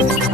നമസ്കാരം.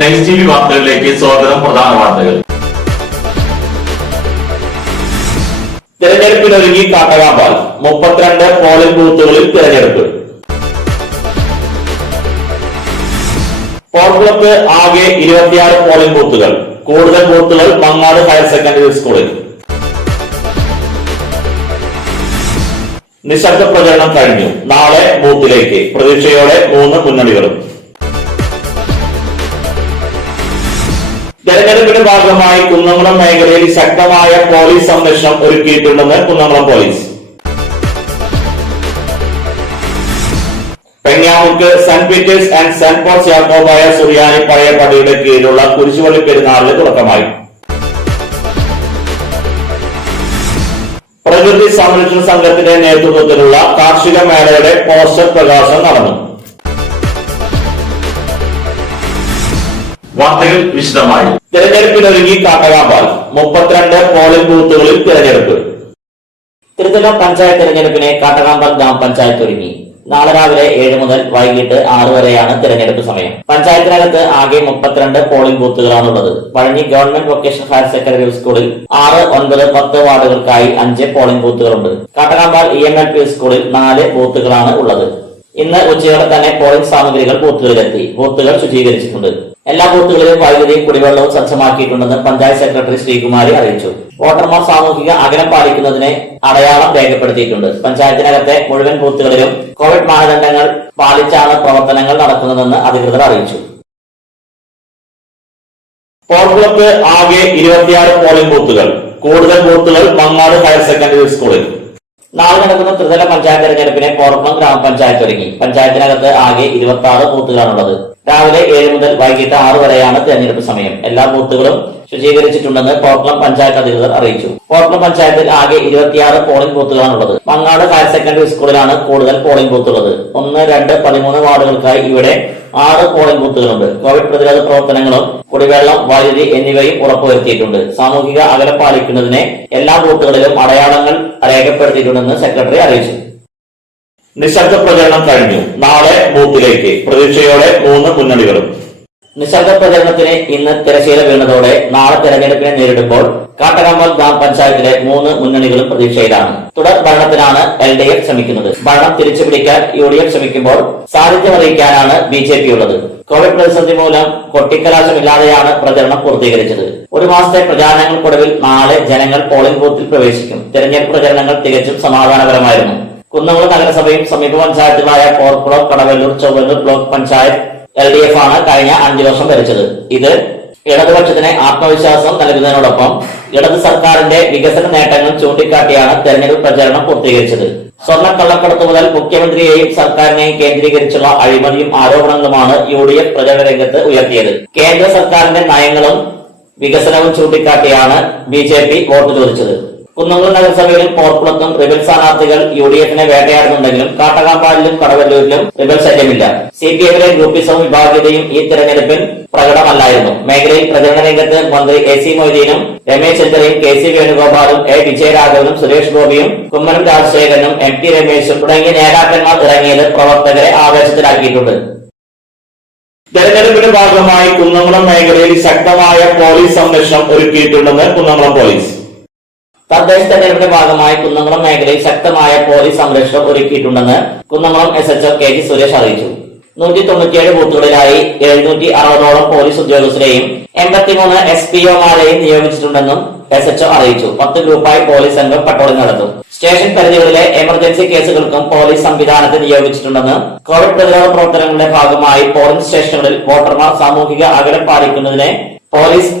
Nice TV വാർത്തകളിലേക്ക് സ്വാഗതം. പ്രധാന വാർത്തകൾ. തെരഞ്ഞെടുപ്പിനൊരുങ്ങി കാട്ടകാമ്പാൽ 32 പോളിംഗ് ബൂത്തുകളിൽ തെരഞ്ഞെടുപ്പ്. പോർക്കുളത്ത് ആകെ 26 പോളിംഗ് ബൂത്തുകൾ. കൂടുതൽ ബൂത്തുകൾ മങ്ങാട് ഹയർ സെക്കൻഡറി സ്കൂളിൽ. നിശബ്ദ പ്രചരണം കഴിഞ്ഞു. നാളെ ബൂത്തിലേക്ക്. പ്രതീക്ഷയോടെ 3 മുന്നണികളും. തെരഞ്ഞെടുപ്പിന്റെ ഭാഗമായി കുന്നംകുളം മേഖലയിൽ ശക്തമായ പോലീസ് സംരക്ഷണം ഒരുക്കിയിട്ടുണ്ടെന്ന് Kunnamkulam police. പെഞ്ഞാമുക്ക് saint Peter's and saint Paul's യാക്കോബായ സുറിയാനി പഴയ പള്ളിയുടെ കീഴിലുള്ള കുരിശുപള്ളി പെരുന്നാളിന് തുടക്കമായി. പ്രകൃതി സംരക്ഷണ സംഘത്തിന്റെ നേതൃത്വത്തിലുള്ള കാർഷിക മേളയുടെ പോസ്റ്റർ പ്രകാശനം നടന്നു. വാർത്തകൾ വിശദമായി. തെരഞ്ഞെടുപ്പിനൊരുങ്ങി കാട്ടകാമ്പാൽ 32 പോളിംഗ് ബൂത്തുകളിൽ തെരഞ്ഞെടുപ്പ്. ത്രിതല പഞ്ചായത്ത് തെരഞ്ഞെടുപ്പിനെ കാട്ടകാമ്പാൽ ഗ്രാമപഞ്ചായത്ത് ഒരുങ്ങി. നാളെ രാവിലെ 7 മുതൽ വൈകിട്ട് 6 വരെയാണ് തെരഞ്ഞെടുപ്പ് സമയം. പഞ്ചായത്തിനകത്ത് ആകെ 32 പോളിംഗ് ബൂത്തുകളാണുള്ളത്. Pazhanji government vocational higher secondary സ്കൂളിൽ 6, 9, 10 വാർഡുകൾക്കായി 5 പോളിംഗ് ബൂത്തുകളുണ്ട്. കാട്ടകാമ്പാൽ EMLP സ്കൂളിൽ 4 ബൂത്തുകളാണ് ഉള്ളത്. ഇന്ന് ഉച്ചയോടെ തന്നെ പോളിംഗ് സാമഗ്രികൾ ബൂത്തുകളിലെത്തി. ബൂത്തുകൾ ശുചീകരിച്ചിട്ടുണ്ട്. എല്ലാ ബൂത്തുകളിലും വൈദ്യുതിയും കുടിവെള്ളവും സജ്ജമാക്കിയിട്ടുണ്ടെന്ന് പഞ്ചായത്ത് സെക്രട്ടറി ശ്രീകുമാരി അറിയിച്ചു. വോട്ടർമാർ സാമൂഹിക അകലം പാലിക്കുന്നതിന് അടയാളം രേഖപ്പെടുത്തിയിട്ടുണ്ട്. പഞ്ചായത്തിനകത്തെ മുഴുവൻ ബൂത്തുകളിലും കോവിഡ് മാനദണ്ഡങ്ങൾ പാലിച്ചാണ് പ്രവർത്തനങ്ങൾ നടക്കുന്നതെന്ന് അധികൃതർ അറിയിച്ചു. പോർക്കുളത്ത് ആകെ 26 പോളിംഗ് ബൂത്തുകൾ. കൂടുതൽ ബൂത്തുകൾ മങ്ങാട് ഹയർ സെക്കൻഡറി സ്കൂളിൽ. നാളെ നടക്കുന്ന ത്രിതല പഞ്ചായത്ത് തെരഞ്ഞെടുപ്പിനെ പോർക്കുളം ഗ്രാമപഞ്ചായത്ത് ഒരുങ്ങി. പഞ്ചായത്തിനകത്ത് ആകെ 26 ബൂത്തുകളാണുള്ളത്. രാവിലെ 7 മുതൽ വൈകിട്ട് 6 വരെയാണ് തെരഞ്ഞെടുപ്പ് സമയം. എല്ലാ ബൂത്തുകളും ശുചീകരിച്ചിട്ടുണ്ടെന്ന് പോർക്കുളം പഞ്ചായത്ത് അധികൃതർ അറിയിച്ചു. പോർക്കുളം പഞ്ചായത്തിൽ ആകെ 26 പോളിംഗ് ബൂത്തുകളാണുള്ളത്. മങ്ങാട് ഹയർ സെക്കൻഡറി സ്കൂളിലാണ് കൂടുതൽ പോളിംഗ് ബൂത്തുള്ളത്. 1, 2, 13 വാർഡുകൾക്കായി ഇവിടെ 6 പോളിംഗ് ബൂത്തുകളുണ്ട്. കോവിഡ് പ്രതിരോധ പ്രവർത്തനങ്ങളും കുടിവെള്ളം, വൈദ്യുതി എന്നിവയും ഉറപ്പുവരുത്തിയിട്ടുണ്ട്. സാമൂഹിക അകലം പാലിക്കുന്നതിന് എല്ലാ ബൂത്തുകളിലും അടയാളങ്ങൾ രേഖപ്പെടുത്തിയിട്ടുണ്ടെന്ന് സെക്രട്ടറി അറിയിച്ചു. നിശബ്ദ പ്രചരണം കഴിഞ്ഞു. നാളെ ബൂത്തിലേക്ക്. പ്രതീക്ഷയോടെ 3 മുന്നണികളും. നിശബ്ദ പ്രചരണത്തിന് ഇന്ന് തിരശ്ശീല വീണതോടെ നാളെ തെരഞ്ഞെടുപ്പിനെ നേരിടുമ്പോൾ കാട്ടകാമ്പാൽ ഗ്രാമപഞ്ചായത്തിലെ 3 മുന്നണികളും പ്രതീക്ഷയിലാണ്. തുടർ ഭരണത്തിനാണ് LDF ശ്രമിക്കുന്നത്. ഭരണം തിരിച്ചുപിടിക്കാൻ UDF ശ്രമിക്കുമ്പോൾ സാന്നിധ്യമറിയിക്കാനാണ് BJP ഉള്ളത്. കോവിഡ് പ്രതിസന്ധി മൂലം കൊട്ടിക്കലാശമില്ലാതെയാണ് പ്രചരണം പൂർത്തീകരിച്ചത്. 1 മാസത്തെ പ്രചാരണങ്ങൾക്കൊടുവിൽ നാളെ ജനങ്ങൾ പോളിംഗ് ബൂത്തിൽ പ്രവേശിക്കും. തെരഞ്ഞെടുപ്പ് പ്രചരണങ്ങൾ തികച്ചും സമാധാനപരമായിരുന്നു. കുന്നംകുളം നഗരസഭയും സമീപ പഞ്ചായത്തുകളായ പോർക്കുളം, കടവല്ലൂർ, ചൊവ്വന്നൂർ ബ്ലോക്ക് പഞ്ചായത്ത് LDF ആണ് കഴിഞ്ഞ 5 വർഷം ഭരിച്ചത്. ഇത് ഇടതുപക്ഷത്തിന് ആത്മവിശ്വാസം നൽകുന്നതിനോടൊപ്പം ഇടത് സർക്കാരിന്റെ വികസന നേട്ടങ്ങൾ ചൂണ്ടിക്കാട്ടിയാണ് തെരഞ്ഞെടുപ്പ് പ്രചരണം പൂർത്തീകരിച്ചത്. സ്വർണ്ണക്കള്ളക്കടത്ത് മുതൽ മുഖ്യമന്ത്രിയെയും സർക്കാരിനെയും കേന്ദ്രീകരിച്ചുള്ള അഴിമതിയും ആരോപണങ്ങളുമാണ് UDF പ്രചരണ രംഗത്ത് ഉയർത്തിയത്. കേന്ദ്ര സർക്കാരിന്റെ നയങ്ങളും വികസനവും ചൂണ്ടിക്കാട്ടിയാണ് BJP വോട്ട് ചോദിച്ചത്. കുന്നംകുളം നഗരസഭയിലും പോർക്കുളത്തും റിബൽ സ്ഥാനാർത്ഥികൾ UDFനെ വേട്ടയാടുന്നുണ്ടെങ്കിലും കാട്ടകാമ്പാലിലും കടവല്ലൂരിലും റിബൽ ശല്യമില്ല. CPMലെ ഗ്രൂപ്പിസവും വിഭാഗീയതയും ഈ തെരഞ്ഞെടുപ്പിൽ പ്രകടമല്ലായിരുന്നു. മേഖലയിൽ പ്രചരണ രംഗത്ത് മന്ത്രി AC മൊയ്തീനും രമേശ് ചെന്നിത്തലയും KC വേണുഗോപാലും വിജയരാഘവനും സുരേഷ് ഗോപിയും കുമ്മനം രാജശേഖരനും MP രമേശും തുടങ്ങിയ നേതാക്കന്മാർ ഇറങ്ങിയത് പ്രവർത്തകരെ ആവേശത്തിലാക്കിയിട്ടുണ്ട്. തെരഞ്ഞെടുപ്പിന്റെ ഭാഗമായി കുന്നംകുളം മേഖലയിൽ ശക്തമായ പോലീസ് സംരക്ഷണം ഒരുക്കിയിട്ടുണ്ടെന്ന് കുന്നംകുളം പോലീസ്. തദ്ദേശ തെരഞ്ഞെടുപ്പിന്റെ ഭാഗമായി കുന്നംകുളം മേഖലയിൽ ശക്തമായ പോലീസ് സംരക്ഷണം ഒരുക്കിയിട്ടുണ്ടെന്ന് കുന്നംകുളം SHO KG സുരേഷ് അറിയിച്ചു. 197 ബൂത്തുകളിലായി 760ഓളം പോലീസ് ഉദ്യോഗസ്ഥരെയും 83 SPOമാരെയും നിയോഗിച്ചിട്ടുണ്ടെന്നും SHO അറിയിച്ചു. 10 ഗ്രൂപ്പായി പോലീസ് സംഘം പട്രോളിംഗ് നടത്തും. സ്റ്റേഷൻ പരിധികളിലെ എമർജൻസി കേസുകൾക്കും പോലീസ് സംവിധാനത്തെ നിയോഗിച്ചിട്ടുണ്ടെന്നും കോവിഡ് പ്രതിരോധ പ്രവർത്തനങ്ങളുടെ ഭാഗമായി പോളിംഗ് സ്റ്റേഷനുകളിൽ വോട്ടർമാർ സാമൂഹിക അകലം പാലിക്കുന്നതിന് പോലീസ്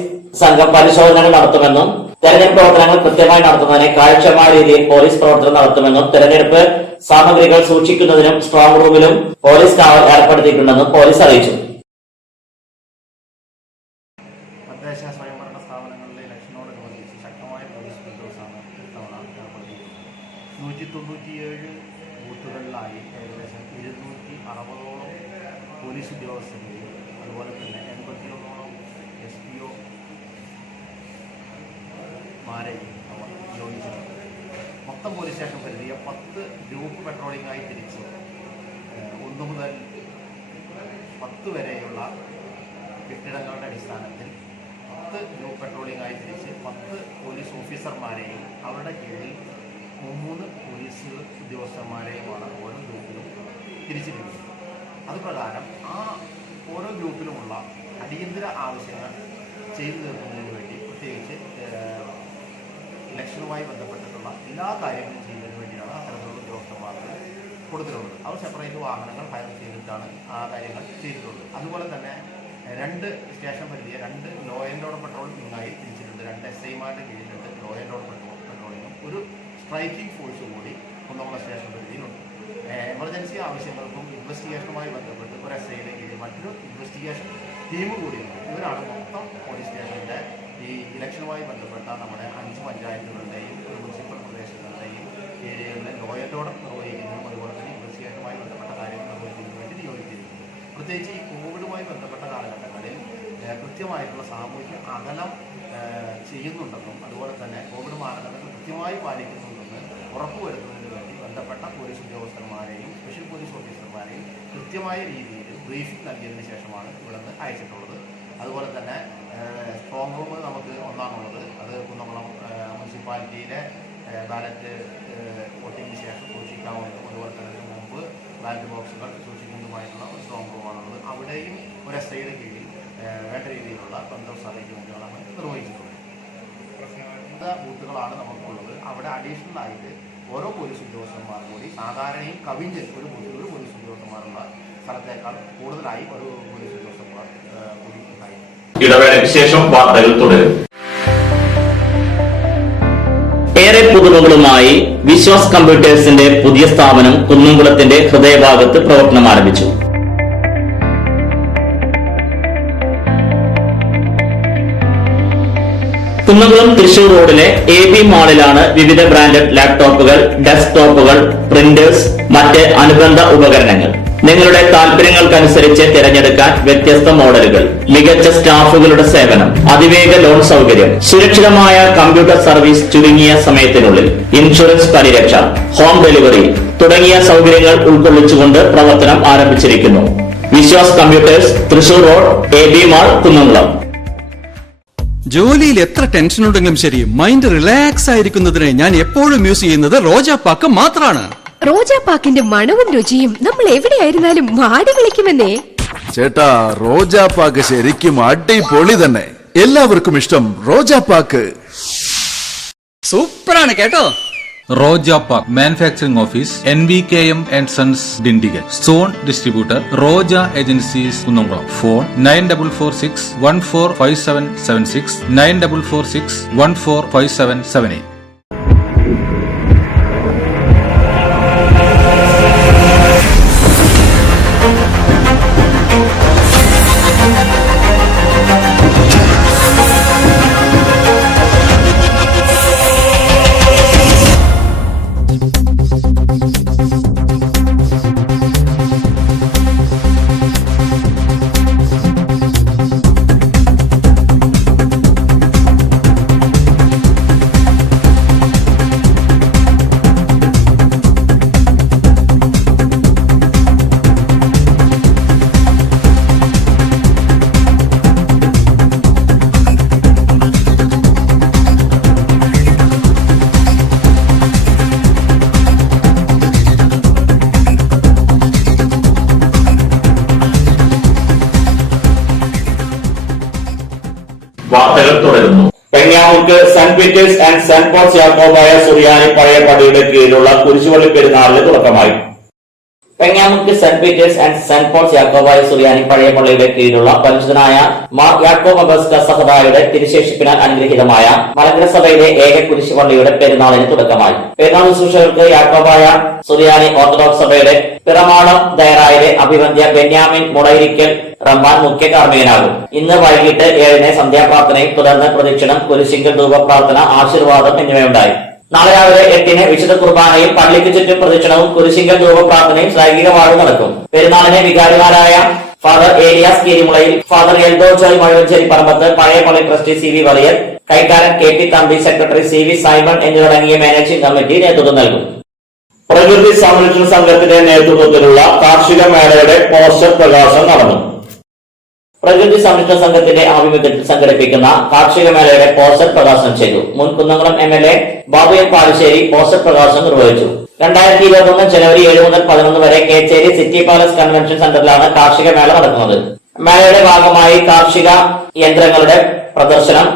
സംഘം പരിശോധനകൾ നടത്തുമെന്നും തെരഞ്ഞെടുപ്പ് പ്രവർത്തനങ്ങൾ കൃത്യമായി നടത്തുന്നതിന് കാര്യക്ഷമമായ രീതിയിൽ പോലീസ് പ്രവർത്തനം നടത്തുമെന്നും തെരഞ്ഞെടുപ്പ് സാമഗ്രികൾ സൂക്ഷിക്കുന്നതിനും സ്ട്രോങ് റൂമിലും പോലീസ് കാവൽ ഏർപ്പെടുത്തിയിട്ടുണ്ടെന്നും പോലീസ് അറിയിച്ചു. തദ്ദേശ സ്വയംഭരണ സ്ഥാപനങ്ങളിലെ ഇലക്ഷനോടനുബന്ധിച്ച് ശക്തമായ പോലീസ് ബന്ധോബസ്താണ് ഇത്തവണ ഏർപ്പെടുത്തിയിട്ടുള്ളത്. 197 ബൂത്തുകളിലായി ഏകദേശം 260ഓളം പോലീസ് ഉദ്യോഗസ്ഥരെയും അതുപോലെ തന്നെ 81 SPO മാരെയും അവർ നിയോഗിച്ചിട്ടുണ്ട്. മൊത്തം പോലീസ് സ്റ്റേഷൻ പരിധിയെ 10 ഗ്രൂപ്പ് പെട്രോളിംഗായി തിരിച്ച് 1 മുതൽ 10 വരെയുള്ള കെട്ടിടങ്ങളുടെ അടിസ്ഥാനത്തിൽ 10 ഗ്രൂപ്പ് പെട്രോളിംഗായി തിരിച്ച് 10 പോലീസ് ഓഫീസർമാരെയും അവരുടെ കീഴിൽ 3 പോലീസ് ഉദ്യോഗസ്ഥന്മാരെയുമാണ് ഓരോ ഗ്രൂപ്പിലും തിരിച്ചിരിക്കുന്നത്. അതുപ്രകാരം ആ ഓരോ ഗ്രൂപ്പിലുമുള്ള അടിയന്തര ആവശ്യങ്ങൾ ചെയ്തു തീർക്കുന്നതിന് വേണ്ടി പ്രത്യേകിച്ച് ഇലക്ഷനുമായി ബന്ധപ്പെട്ടിട്ടുള്ള എല്ലാ കാര്യങ്ങളും ചെയ്യുന്നതിന് വേണ്ടിയാണ് അത്തരത്തിലുള്ള ഉദ്യോഗസ്ഥന്മാർക്ക് കൊടുത്തിട്ടുള്ളത്. അവർ സെപ്പറേറ്റ് വാഹനങ്ങൾ ഹയർ ചെയ്തിട്ടാണ് ആ കാര്യങ്ങൾ ചെയ്തിട്ടുള്ളത്. അതുപോലെ തന്നെ 2 സ്റ്റേഷൻ പരിധിയെ 2 ലോ ആൻഡ് ഓർഡർ പെട്രോൾ വിങ്ങായി തിരിച്ചിട്ടുണ്ട്. 2 SIമാരുടെ കീഴിൽ 2 ലോ ആൻഡ് ഓർഡർ പെട്രോളിങ്ങും ഒരു സ്ട്രൈക്കിംഗ് ഫോഴ്സ് കൂടി കുന്നംകുളം സ്റ്റേഷൻ പരിധിയിലുണ്ട്. എമർജൻസി ആവശ്യങ്ങൾക്കും ഇൻവെസ്റ്റിഗേഷനുമായി ബന്ധപ്പെട്ട് ഒരു SIയുടെ കീഴിൽ മറ്റൊരു ഇൻവെസ്റ്റിഗേഷൻ ടീം കൂടിയുണ്ട്. ഇവരാണ് മൊത്തം പോലീസ് സ്റ്റേഷൻ്റെ ഈ ഇലക്ഷനുമായി ബന്ധപ്പെട്ട നമ്മുടെ 5 പഞ്ചായത്തുകളുടെയും മുനിസിപ്പൽ പ്രദേശങ്ങളുടെയും ഏരിയകളിലെ ലോ ആൻഡ് ഓർഡർ നിർവഹിക്കുന്നതും അതുപോലെ തന്നെ ഇൻവെസ്റ്റിഗേഷനുമായി ബന്ധപ്പെട്ട കാര്യങ്ങൾ നിർവഹിക്കുന്നതിന് വേണ്ടി നിയോഗിച്ചിരിക്കുന്നത്. പ്രത്യേകിച്ച് ഈ കോവിഡുമായി ബന്ധപ്പെട്ട കാലഘട്ടങ്ങളിൽ കൃത്യമായിട്ടുള്ള സാമൂഹ്യ അകലം ചെയ്യുന്നുണ്ടെന്നും അതുപോലെ തന്നെ കോവിഡ് മാനദണ്ഡങ്ങൾ കൃത്യമായി പാലിക്കുന്നുണ്ടെന്ന് ഉറപ്പുവരുത്തുന്നതിന് വേണ്ടി ബന്ധപ്പെട്ട പോലീസ് ഉദ്യോഗസ്ഥന്മാരെയും സ്പെഷ്യൽ പോലീസ് ഓഫീസർമാരെയും കൃത്യമായ രീതിയിൽ ബ്രീഫിംഗ് നൽകിയതിന് ശേഷമാണ് ഇവിടെ നിന്ന് അയച്ചിട്ടുള്ളത്. അതുപോലെ തന്നെ സ്ട്രോങ് റൂം നമുക്ക് ഒന്നാണുള്ളത്. അത് കുന്നംകുളം മുനിസിപ്പാലിറ്റിയിലെ ബാലറ്റ് വോട്ടിങ്ങിന് ശേഷം സൂക്ഷിക്കാവുന്നതും അതുപോലെ തന്നെ അതിന് മുമ്പ് ബാലറ്റ് ബോക്സുകൾ സൂക്ഷിക്കുന്നതുമായിട്ടുള്ള ഒരു സ്ട്രോങ് റൂമാണുള്ളത്. അവിടെയും ഒരു SIയുടെ കീഴിൽ വേണ്ട രീതിയിലുള്ള ബന്ധോബസ്ത് അറേഞ്ച്മെൻറ്റുകളാണ് നിർവഹിച്ചിട്ടുള്ളത്. ബൂത്തുകളാണ് നമുക്കുള്ളത്. അവിടെ അഡീഷണൽ ആയിട്ട് ഓരോ പോലീസ് ഉദ്യോഗസ്ഥന്മാർ കൂടി സാധാരണയും കവിഞ്ഞ് ഒരു ബൂത്തിൽ ഒരു പോലീസ് ഉദ്യോഗസ്ഥന്മാരുള്ള സ്ഥലത്തേക്കാൾ കൂടുതലായി ഒരു പോലീസ് ഉദ്യോഗസ്ഥന്മാർ കൂടി ഉണ്ടായി. ഇടവേളയ്ക്ക് ശേഷം വാർത്തകൾ തുടരും. ഏറെ പുതുമകളുമായി വിശ്വാസ് കമ്പ്യൂട്ടേഴ്സിന്റെ പുതിയ സ്ഥാപനം കുന്നംകുളത്തിന്റെ ഹൃദയഭാഗത്ത് പ്രവർത്തനം ആരംഭിച്ചു. കുന്നംകുളം തൃശൂർ റോഡിലെ AB മാളിലാണ് വിവിധ ബ്രാൻഡഡ് ലാപ്ടോപ്പുകൾ, ഡെസ്ക്ടോപ്പുകൾ, പ്രിന്റേഴ്സ്, മറ്റ് അനുബന്ധ ഉപകരണങ്ങൾ. നിങ്ങളുടെ താൽപര്യങ്ങൾക്കനുസരിച്ച് തിരഞ്ഞെടുക്കാൻ വ്യത്യസ്ത മോഡലുകൾ, മികച്ച സ്റ്റാഫുകളുടെ സേവനം, അതിവേഗ ലോൺ സൗകര്യം, സുരക്ഷിതമായ കമ്പ്യൂട്ടർ സർവീസ് ചുരുങ്ങിയ സമയത്തിനുള്ളിൽ, ഇൻഷുറൻസ് പരിരക്ഷ, ഹോം ഡെലിവറി തുടങ്ങിയ സൗകര്യങ്ങൾ ഉൾക്കൊള്ളിച്ചുകൊണ്ട് പ്രവർത്തനം ആരംഭിച്ചിരിക്കുന്നു. Vishwas computers, Thrissur road, AB mall, Kunnamkulam. ജോലിയിൽ എത്ര ടെൻഷൻ ഉണ്ടെങ്കിലും ശരി, മൈൻഡ് റിലാക്സ് ആയിരിക്കുന്നതിന് ഞാൻ എപ്പോഴും യൂസ് ചെയ്യുന്നത് റോജാപ്പാക്ക് മാത്രമാണ്. റോജാപ്പാക്കിന്റെ മണവും രുചിയും നമ്മൾ എവിടെയായിരുന്നാലും മാടി വിളിക്കുമെന്നേ. ചേട്ടാ, റോജാപ്പാക്ക് ശരിക്കും അടിപൊളി തന്നെ. എല്ലാവർക്കും ഇഷ്ടം റോജാപ്പാക്ക്. സൂപ്പറാണ് കേട്ടോ. Roja Park Manufacturing Office, NVKM and Sons, Dindigul. Zone Distributor, Roja Agencies, Kunnamkulam. Phone 9446 145776 9446 145778. വാർത്തകൾ തുടരുന്നു. പെങ്ങാവൂർക്ക് Saint Peter's and saint Paul's യാക്കോബായ സുറിയാനി പഴയ പള്ളിയുടെ കീഴിലുള്ള കുരിശുപള്ളി പെരുന്നാളിന് തുടക്കമായി. പെങ്ങാമൂർക്ക് Saint Peter's and saint Paul's യാക്കോബായ സുറിയാനി പഴയ പള്ളിയുടെ കീഴിലുള്ള പരിശുദ്ധനായ മാർ യാക്കോബ് അഗസ്ത സഹദായുടെ തിരുശേഷിപ്പിനാൽ അനുഗ്രഹീതമായ മലങ്കര സഭയിലെ ഏക കുരിശുപള്ളിയുടെ പെരുന്നാളിന് തുടക്കമായി. പെരുന്നാൾ ശുശ്രൂഷകൾക്ക് യാക്കോബായ സുറിയാനി ഓർത്തഡോക്സ് സഭയുടെ പിറമാളം ദയറായിലെ അഭിവന്ദ്യ ബെന്യാമിൻ മുളയിരിക്കൽ റഹ്മാൻ മുഖ്യ കാർമ്മികനാകും. ഇന്ന് വൈകിട്ട് 7-ന് സന്ധ്യാപ്രാർത്ഥനയും തുടർന്ന് പ്രദക്ഷിണം, കുരിശിങ്കൽ ധൂപപ്രാർത്ഥന, ആശീർവാദം എന്നിവയുണ്ടായി. നാളെ രാവിലെ 8-ന് വിശുദ്ധ കുർബാനയും പള്ളിക്ക് ചുറ്റും പ്രദക്ഷിണവും കുരിശിങ്കൽ ധൂപപ്രാർത്ഥനയും ശ്ലൈകിക വാഴും നടക്കും. പെരുന്നാളിന് വികാരിമാരായ ഫാദർ ഏലിയാസ് കീരിമുളയിൽ, ഫാദർ എൽദോ ജോയ് മഴവഞ്ചേരി പറമ്പത്ത്, പഴയ പള്ളി ട്രസ്റ്റി സി വി വലിയർ, കൈക്കാരൻ K P Thampi, secretary C V Simon എന്നിവരടങ്ങിയ മാനേജിംഗ് കമ്മിറ്റി നേതൃത്വം നൽകും. പ്രകൃതി സംരക്ഷണ സംഘത്തിന്റെ നേതൃത്വത്തിലുള്ള കാർഷിക മേളയുടെ പോസ്റ്റർ പ്രകാശനം നടന്നു. പ്രകൃതി സംരക്ഷണ സംഘത്തിന്റെ ആഭിമുഖ്യത്തിൽ സംഘടിപ്പിക്കുന്ന കാർഷിക മേളയുടെ പോസ്റ്റർ പ്രകാശനം ചെയ്തു. മുൻ Kunnamkulam MLA Babu M Palasseri poster പ്രകാശനം നിർവഹിച്ചു. 2021 ജനുവരി 7 മുതൽ 11 വരെ കേച്ചേരി സിറ്റി പാലസ് കൺവെൻഷൻ സെന്ററിലാണ് കാർഷിക മേള നടക്കുന്നത്. മേളയുടെ ഭാഗമായി കാർഷിക യന്ത്രങ്ങളുടെ പ്രദർശനം,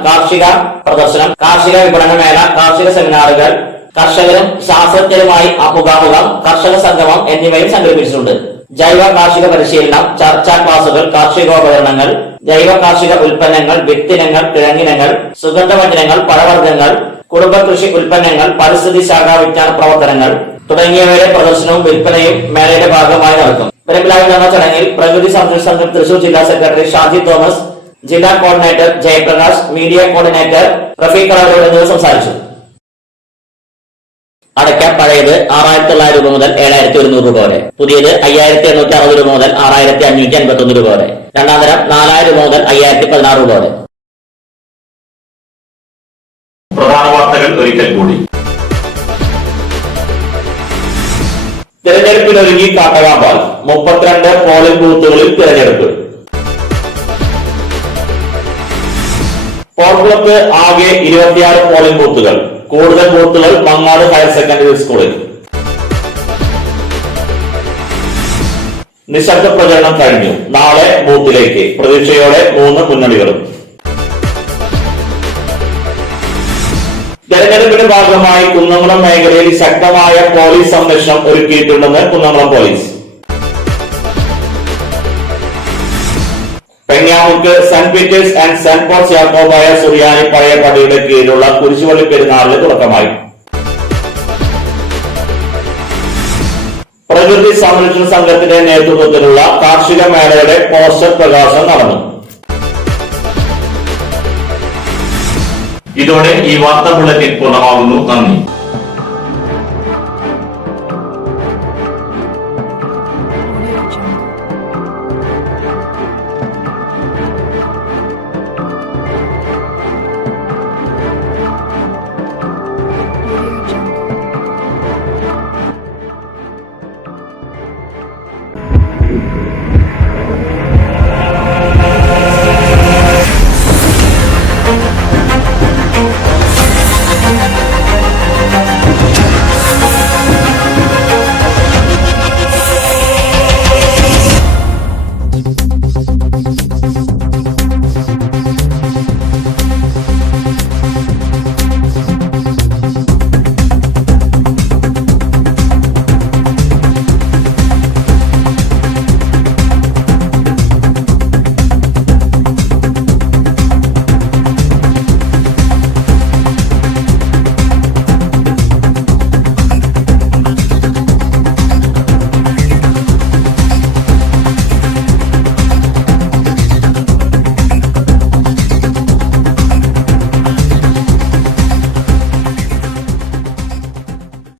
കാർഷിക വിപണന മേള, കാർഷിക സെമിനാറുകൾ, കർഷകരും ശാസ്ത്രജ്ഞരുമായി മുഖാമുഖം, കർഷക സംഗമം എന്നിവയും സംഘടിപ്പിച്ചിട്ടുണ്ട്. ജൈവ കാർഷിക പരിശീലനം, ചർച്ചാ ക്ലാസുകൾ, കാർഷികോപകരണങ്ങൾ, ജൈവ കാർഷിക ഉൽപ്പന്നങ്ങൾ, വിത്തിനങ്ങൾ, കിഴങ്ങിനങ്ങൾ, സുഗന്ധവ്യഞ്ജനങ്ങൾ, പഴവർഗ്ഗങ്ങൾ, കുടുംബകൃഷി ഉൽപ്പന്നങ്ങൾ, പരിസ്ഥിതി ശാഖാ വിജ്ഞാന പ്രവർത്തനങ്ങൾ തുടങ്ങിയവയുടെ പ്രദർശനവും വിൽപ്പനയും മേളയുടെ ഭാഗമായി നടക്കും. പെരുമ്പിലാവിൽ നടന്ന ചടങ്ങിൽ പ്രകൃതി സംരക്ഷണ സംഘം തൃശൂർ ജില്ലാ സെക്രട്ടറി ഷാജി തോമസ്, ജില്ലാ coordinator Jayaprakash, media coordinator Rafeeq Kalavarod എന്നിവർ സംസാരിച്ചു. അടയ്ക്ക പഴയത് 6,900 രൂപ മുതൽ 7,100 രൂപ വരെ, പുതിയത് 5,860 രൂപ മുതൽ 6,551 രൂപ വരെ, രണ്ടാം തരം 4,000 രൂപ മുതൽ 5,016 രൂപ വരെ. പ്രധാന വാർത്തകൾ ഒരിക്കൽ കൂടി. തിരഞ്ഞെടുപ്പിനൊരുങ്ങി കാട്ടകാമ്പാൽ, 32 പോളിംഗ് ബൂത്തുകളിൽ തിരഞ്ഞെടുപ്പ്. പോർക്കുളത്ത് ആകെ 26 പോളിംഗ് ബൂത്തുകൾ. കൂടുതൽ ബൂത്തുകൾ മങ്ങാട് ഹയർ സെക്കൻഡറി സ്കൂളിൽ. നിശബ്ദ പ്രചരണം കഴിഞ്ഞു. നാളെ ബൂത്തിലേക്ക്. പ്രതീക്ഷയോടെ 3 മുന്നണികളും. തെരഞ്ഞെടുപ്പിന്റെ ഭാഗമായി കുന്നംകുളം മേഖലയിൽ ശക്തമായ പോലീസ് സംരക്ഷണം ഒരുക്കിയിട്ടുണ്ടെന്ന് Kunnamkulam police. പെഞ്ഞാമുക്ക് saint Peter's and saint Paul's യാക്കോബായ സുറിയാനി പഴയ പള്ളിയുടെ കീഴിലുള്ള കുരിശുപള്ളി പെരുന്നാളിന് തുടക്കമായി. പ്രകൃതി സംരക്ഷണ സംഘത്തിന്റെ നേതൃത്വത്തിലുള്ള കാർഷിക മേളയുടെ പോസ്റ്റർ പ്രകാശനം നടന്നു. ഇതോടെ ഈ വാർത്താ ബുള്ളറ്റിൻ പൂർണ്ണമാകുന്നു. നന്ദി.